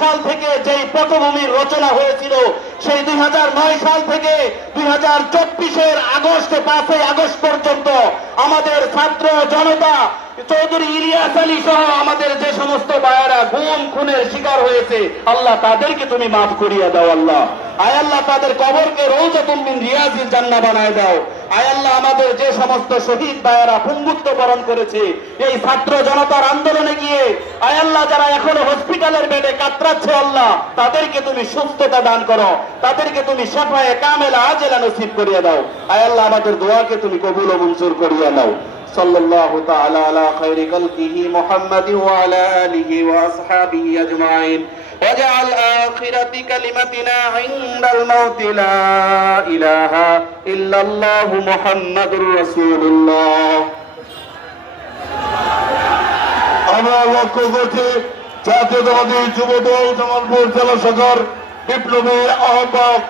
সাল থেকে যেই পটভূমির রচনা হয়েছিল, সেই 2009 সাল থেকে 2024-এর আগস্ট 5 আগস্ট পর্যন্ত আমাদের ছাত্র জনতা, চৌধুরী ইলিয়াস আলী সহ আমাদের যে সমস্ত ভাইয়েরা গুম খুনের শিকার হয়েছে, আল্লাহ তাদেরকে তুমি মাফ করিয়ে দাও। আল্লাহ, আয় আল্লাহ তাদের কবরকে রওজাতুম মিন রিয়াজিল জান্নাহ বানায় দাও। আয় আল্লাহ আমাদের যে সমস্ত শহীদ ভাইয়েরা পঙ্গুত্ব বরণ করেছে এই ছাত্র জনতার আন্দোলনে গিয়ে, আয় আল্লাহ যারা এখনো হসপিটালের বেডে কাতরাচ্ছে, আল্লাহ তাদেরকে তুমি সুস্থতা দান করো, তাদেরকে তুমি শাফায়ে কামেলা আজেলা নসিব করিয়ে দাও। আয় আল্লাহ আমাদের দোয়াকে তুমি কবুল ও মঞ্জুর করিয়ে নাও। সাল্লাল্লাহু তাআলা আলা খায়রি খালকিহি মুহাম্মাদিন ওয়া আলা আলিহি ওয়া আসহাবিহি আজমাইন। واجعل آخرة كلمتنا عند الموت لا إله إلا الله محمد رسول الله। আমরা লক্ষ্য করছি জাতীয়তাবাদী যুবদল জামালপুর জেলা শাখার বিপ্লবী আহ্বায়ক